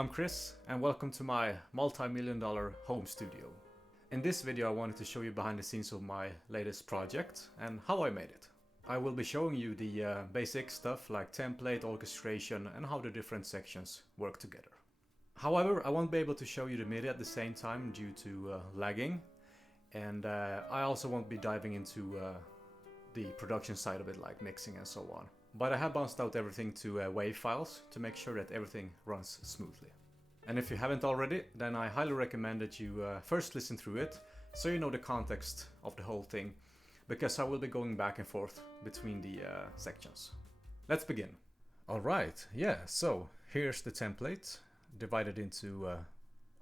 I'm Chris and welcome to my multi-million-dollar home studio. In this video I wanted to show you behind the scenes of my latest project and how I made it. I will be showing you the basic stuff like template, orchestration and how the different sections work together. However, I won't be able to show you the MIDI at the same time due to lagging, and I also won't be diving into the production side of it like mixing and so on. But I have bounced out everything to WAV files to make sure that everything runs smoothly. And if you haven't already, then I highly recommend that you first listen through it so you know the context of the whole thing, because I will be going back and forth between the sections. Let's begin. Alright, yeah, so here's the template divided into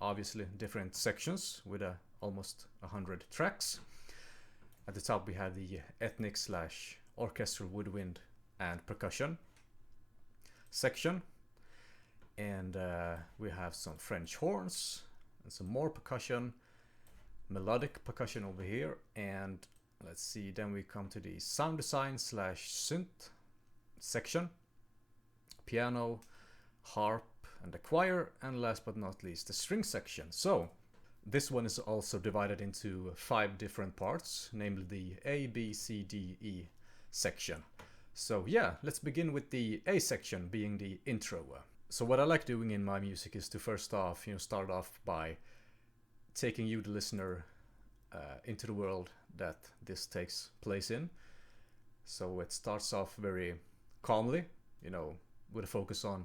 obviously different sections with almost 100 tracks. At the top we have the ethnic / orchestral woodwind and percussion section, and we have some French horns and some more percussion, melodic percussion over here, and let's see, then we come to the sound design / synth section, piano, harp and the choir, and last but not least the string section. So this one is also divided into 5 different parts, namely the A, B, C, D, E section. So yeah, let's begin with the A section being the intro. So what I like doing in my music is to first off, start off by taking you, the listener, into the world that this takes place in. So it starts off very calmly, with a focus on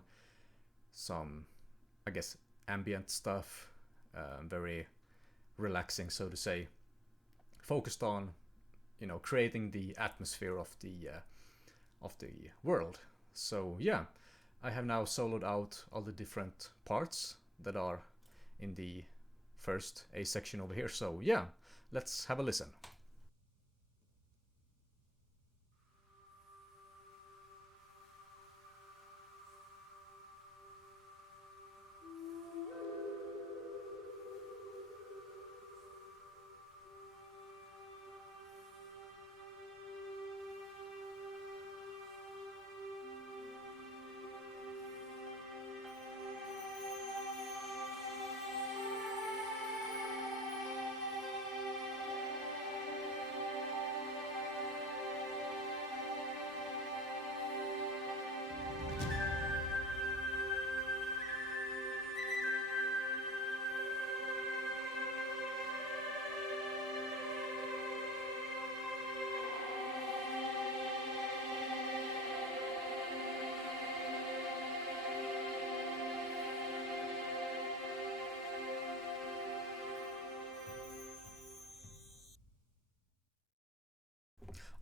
some, I guess, ambient stuff, very relaxing, so to say, focused on, creating the atmosphere of the world. So yeah, I have now soloed out all the different parts that are in the first A section over here. So yeah, let's have a listen.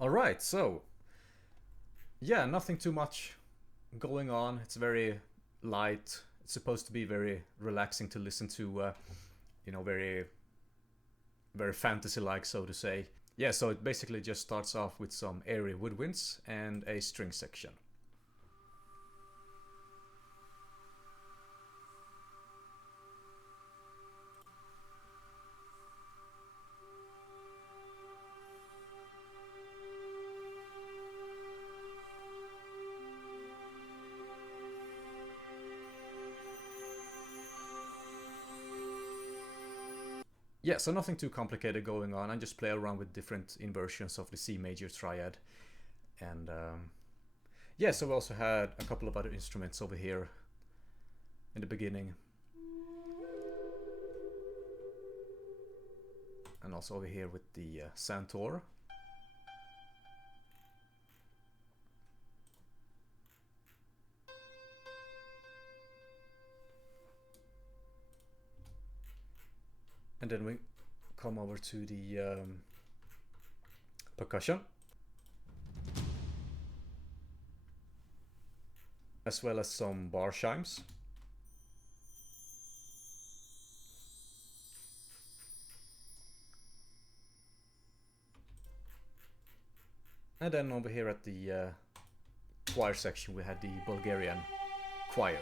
Alright, so yeah, nothing too much going on. It's very light. It's supposed to be very relaxing to listen to, very, very fantasy-like, so to say. Yeah, so it basically just starts off with some airy woodwinds and a string section. Yeah, so nothing too complicated going on. I just play around with different inversions of the C major triad. And yeah, so we also had a couple of other instruments over here in the beginning. And also over here with the Santor. And then we come over to the percussion, as well as some bar chimes. And then over here at the choir section we had the Bulgarian choir.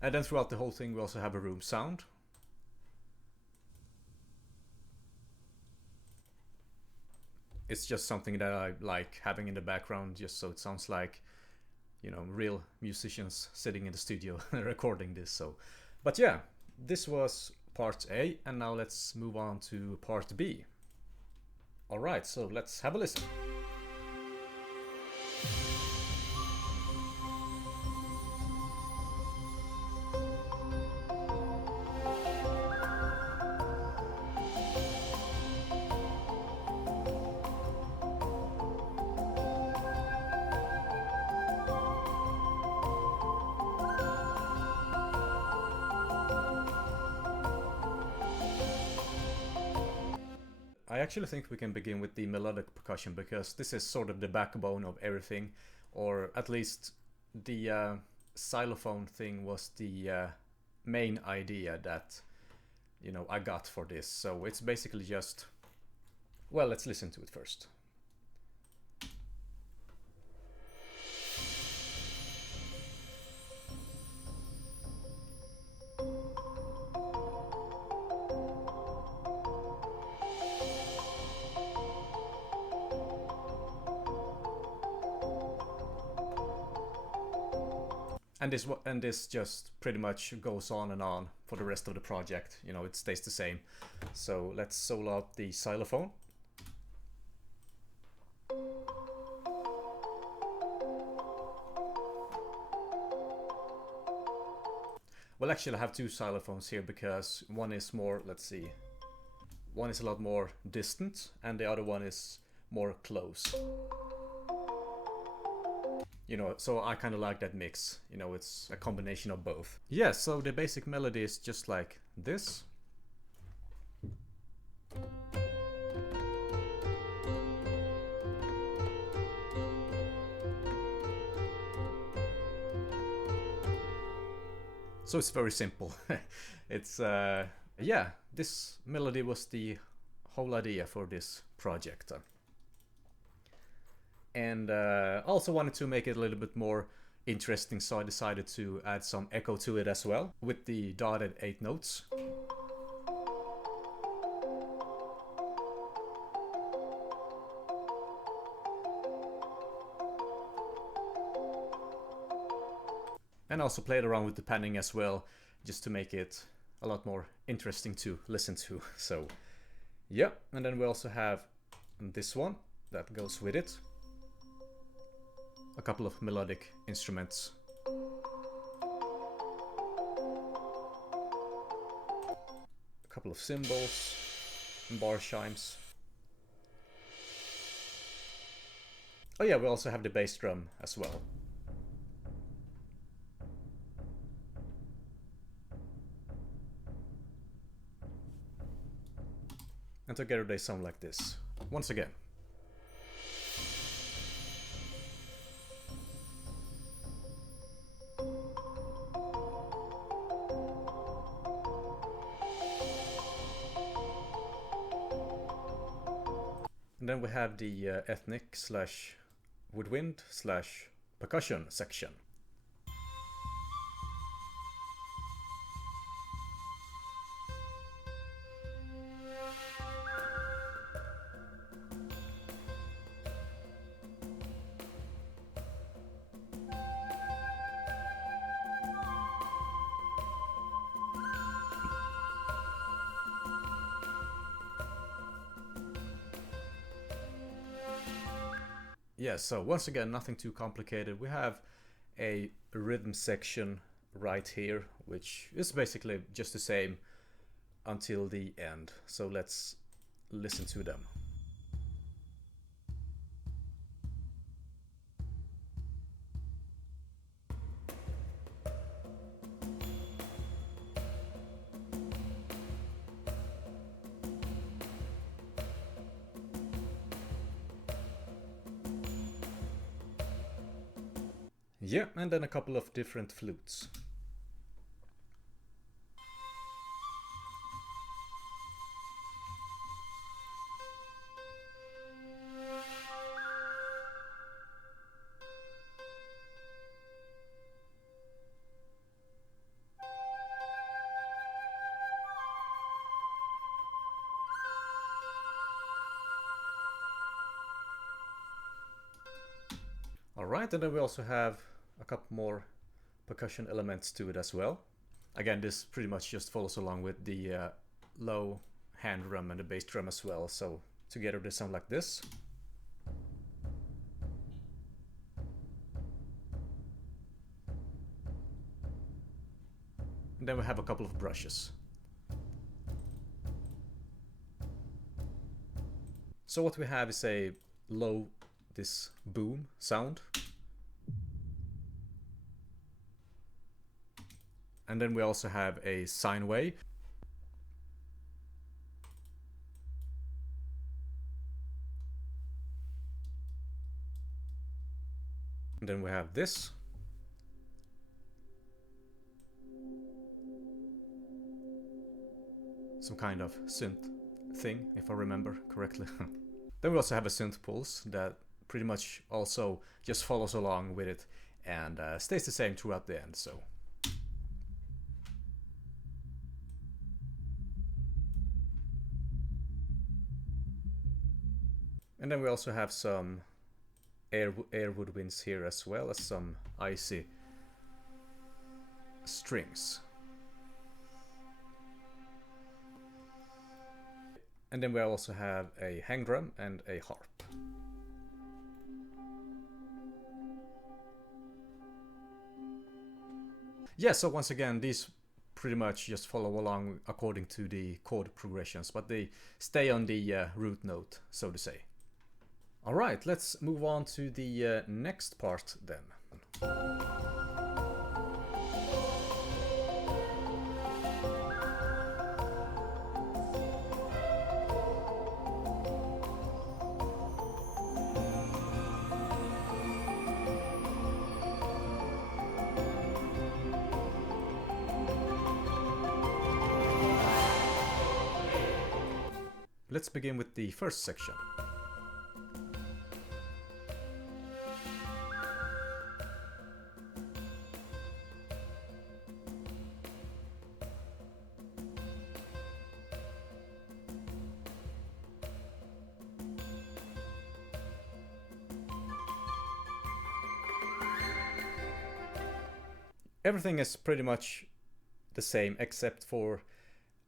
And then throughout the whole thing we also have a room sound. It's just something that I like having in the background, just so it sounds like, you know, real musicians sitting in the studio recording this. So, but yeah, this was part A, and now let's move on to part B. Alright, so let's have a listen. I actually think we can begin with the melodic percussion, because this is sort of the backbone of everything, or at least the xylophone thing was the main idea that, you know, I got for this. So it's basically just, well, let's listen to it first. And this just pretty much goes on and on for the rest of the project. You know, it stays the same. So let's solo out the xylophone. Well, actually I have two xylophones here, because one is more, let's see, one is a lot more distant and the other one is more close. You know, so I kind of like that mix. You know, it's a combination of both. Yeah, so the basic melody is just like this. So it's very simple. It's, yeah, this melody was the whole idea for this project. And I also wanted to make it a little bit more interesting, so I decided to add some echo to it as well, with the dotted 8 notes. And also played around with the panning as well, just to make it a lot more interesting to listen to. So yeah, and then we also have this one that goes with it. A couple of melodic instruments. A couple of cymbals and bar chimes. Oh yeah, we also have the bass drum as well. And together they sound like this. Once again. And then we have the ethnic / woodwind / percussion section. Yeah, so once again, nothing too complicated. We have a rhythm section right here, which is basically just the same until the end. So let's listen to them. Yeah, and then a couple of different flutes. Alright, and then we also have a couple more percussion elements to it as well. Again, this pretty much just follows along with the low hand drum and the bass drum as well, so together they sound like this. And then we have a couple of brushes. So what we have is a low, this boom sound. And then we also have a sine wave. And then we have this. Some kind of synth thing, if I remember correctly. Then we also have a synth pulse that pretty much also just follows along with it and stays the same throughout the end. So. And then we also have some air woodwinds here as well as some icy strings. And then we also have a hang drum and a harp. Yeah, so once again, these pretty much just follow along according to the chord progressions, but they stay on the root note, so to say. Alright, let's move on to the next part then. Let's begin with the first section. Everything is pretty much the same except for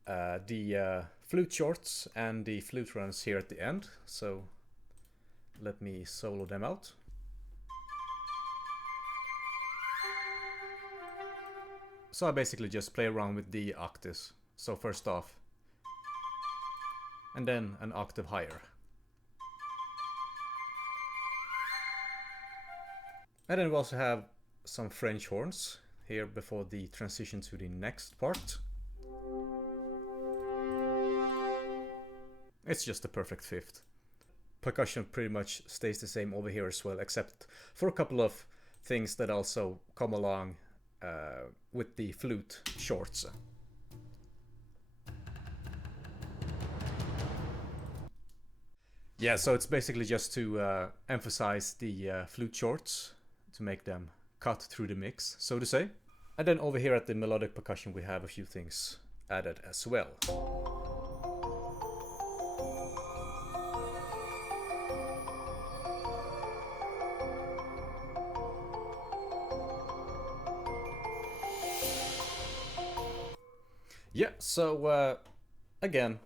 the flute shorts and the flute runs here at the end. So let me solo them out. So I basically just play around with the octaves. So first off, and then an octave higher. And then we also have some French horns here before the transition to the next part. It's just a perfect fifth. Percussion pretty much stays the same over here as well, except for a couple of things that also come along with the flute shorts. Yeah, so it's basically just to emphasize the flute shorts, to make them cut through the mix, so to say. And then over here at the melodic percussion we have a few things added as well. Yeah, so again,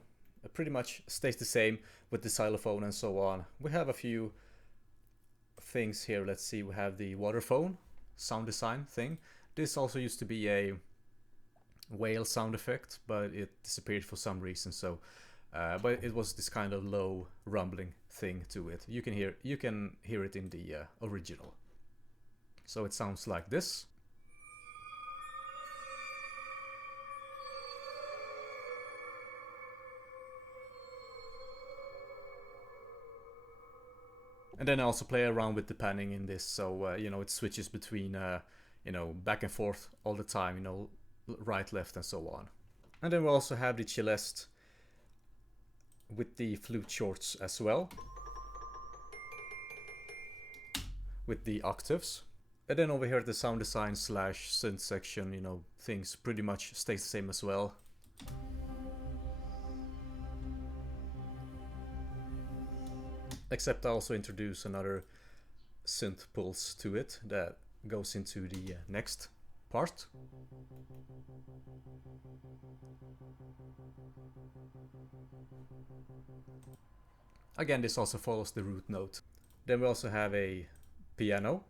it pretty much stays the same with the xylophone and so on. We have a few things here. Let's see, we have the waterphone sound design thing. This also used to be a whale sound effect, but it disappeared for some reason. So, but it was this kind of low rumbling thing to it. You can hear it in the original. So it sounds like this. And then I also play around with the panning in this, so you know, it switches between you know, back and forth all the time, you know, right, left, and so on. And then we also have the celeste with the flute shorts as well, with the octaves. And then over here at the sound design / synth section, you know, things pretty much stays the same as well. Except I also introduce another synth pulse to it that goes into the next part. Again, this also follows the root note. Then we also have a piano.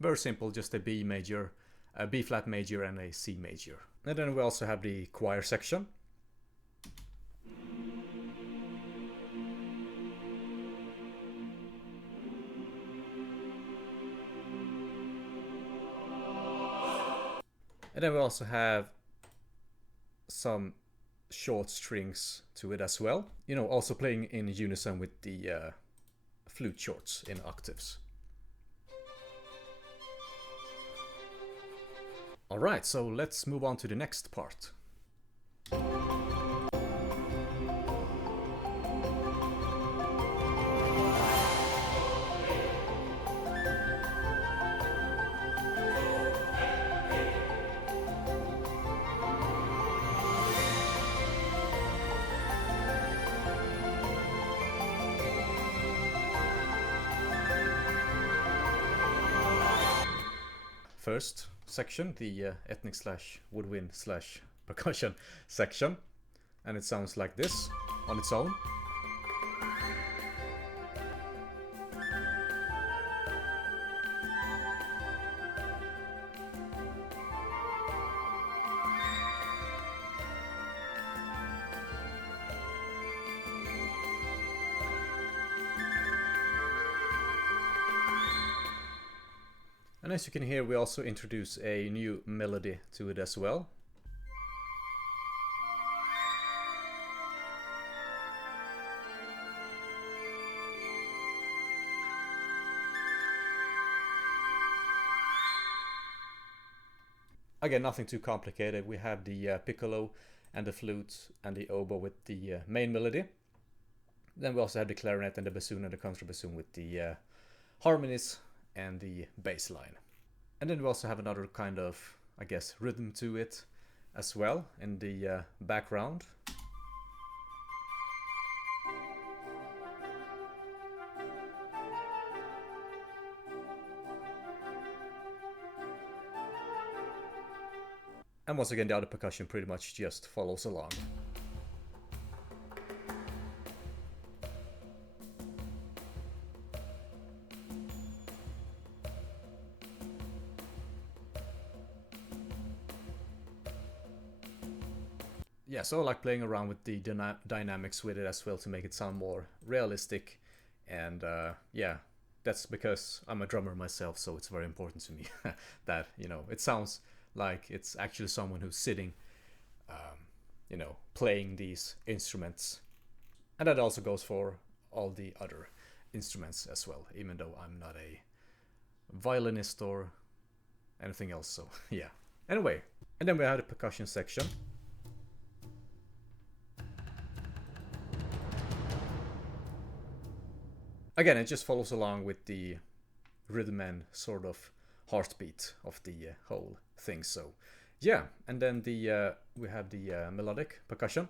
Very simple, just a B major, a B flat major and a C major. And then we also have the choir section. And then we also have some short strings to it as well. You know, also playing in unison with the flute shorts in octaves. Alright, so let's move on to the next part. First section, the ethnic / woodwind / percussion section, and it sounds like this on its own. And as you can hear, we also introduce a new melody to it as well. Again, nothing too complicated. We have the piccolo and the flute and the oboe with the main melody. Then we also have the clarinet and the bassoon and the contrabassoon with the harmonies and the bass line. And then we also have another kind of, I guess, rhythm to it as well in the background. And once again, the other percussion pretty much just follows along. Yeah, so I like playing around with the dynamics with it as well to make it sound more realistic. And yeah, that's because I'm a drummer myself, so it's very important to me that, you know, it sounds like it's actually someone who's sitting, you know, playing these instruments. And that also goes for all the other instruments as well, even though I'm not a violinist or anything else, so yeah. Anyway, and then we have the percussion section. Again, it just follows along with the rhythm and sort of heartbeat of the whole thing. So yeah, and then the we have the melodic percussion.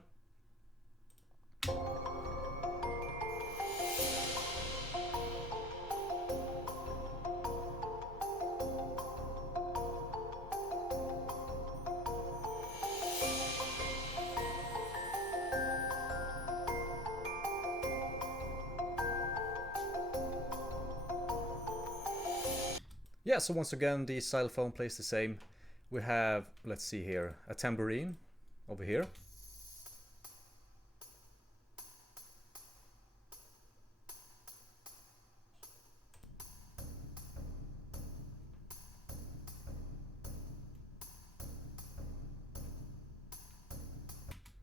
Yeah, so once again, the xylophone plays the same. We have, let's see here, a tambourine over here.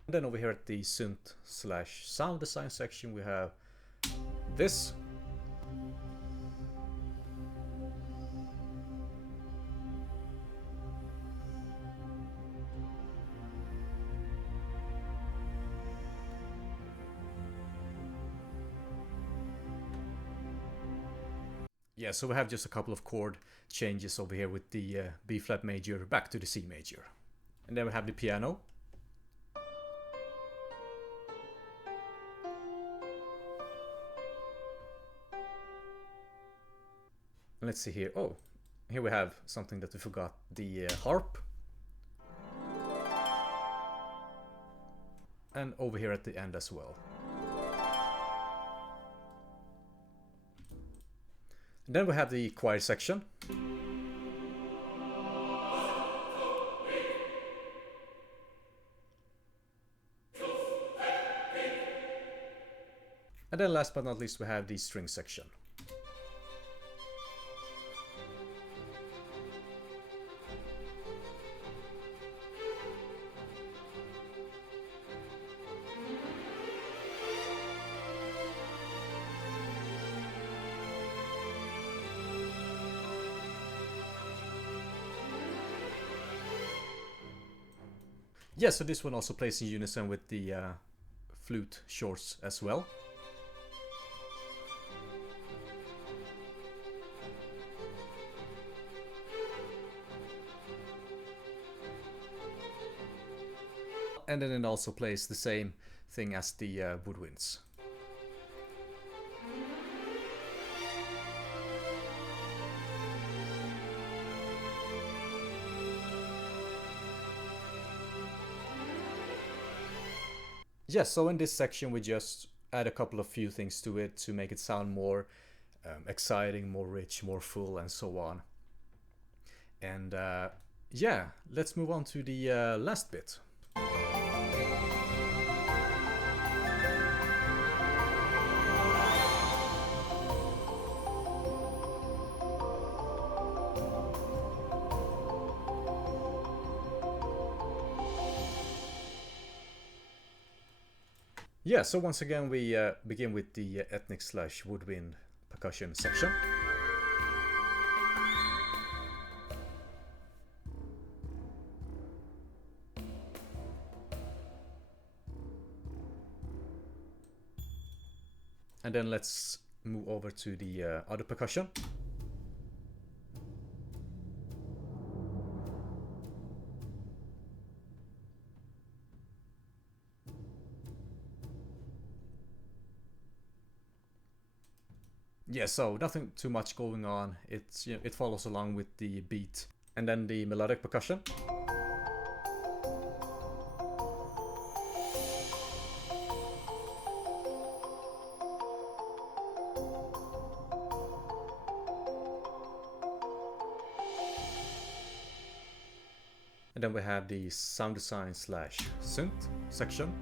And then over here at the synth / sound design section, we have this. Yeah, so we have just a couple of chord changes over here with the B flat major back to the C major. And then we have the piano. let's see here. Oh, here we have something that we forgot, the harp. And over here at the end as well. And then we have the choir section. And then last but not least we have the string section. Yeah, so this one also plays in unison with the flute shorts as well. And then it also plays the same thing as the woodwinds. Yes, so in this section we just add a couple of few things to it to make it sound more exciting, more rich, more full, and so on. And yeah, let's move on to the last bit. Yeah, so once again we begin with the ethnic/woodwind percussion section. And then let's move over to the other percussion. Yeah, so nothing too much going on. It's, it follows along with the beat. And then the melodic percussion. And then we have the sound design / synth section.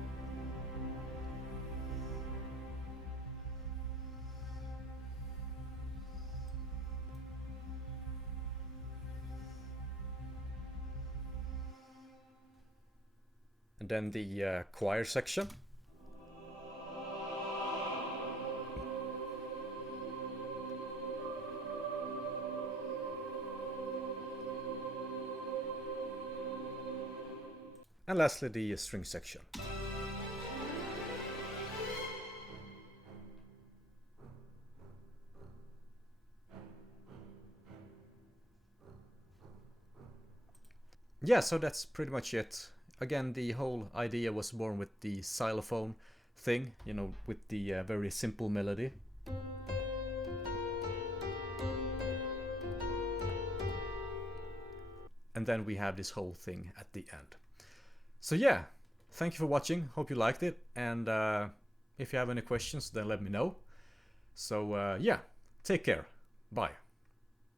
And then the choir section. And lastly, the string section. Yeah, so that's pretty much it. Again, the whole idea was born with the xylophone thing, you know, with the very simple melody. And then we have this whole thing at the end. So yeah, thank you for watching, hope you liked it, and if you have any questions then let me know. So yeah, take care, bye.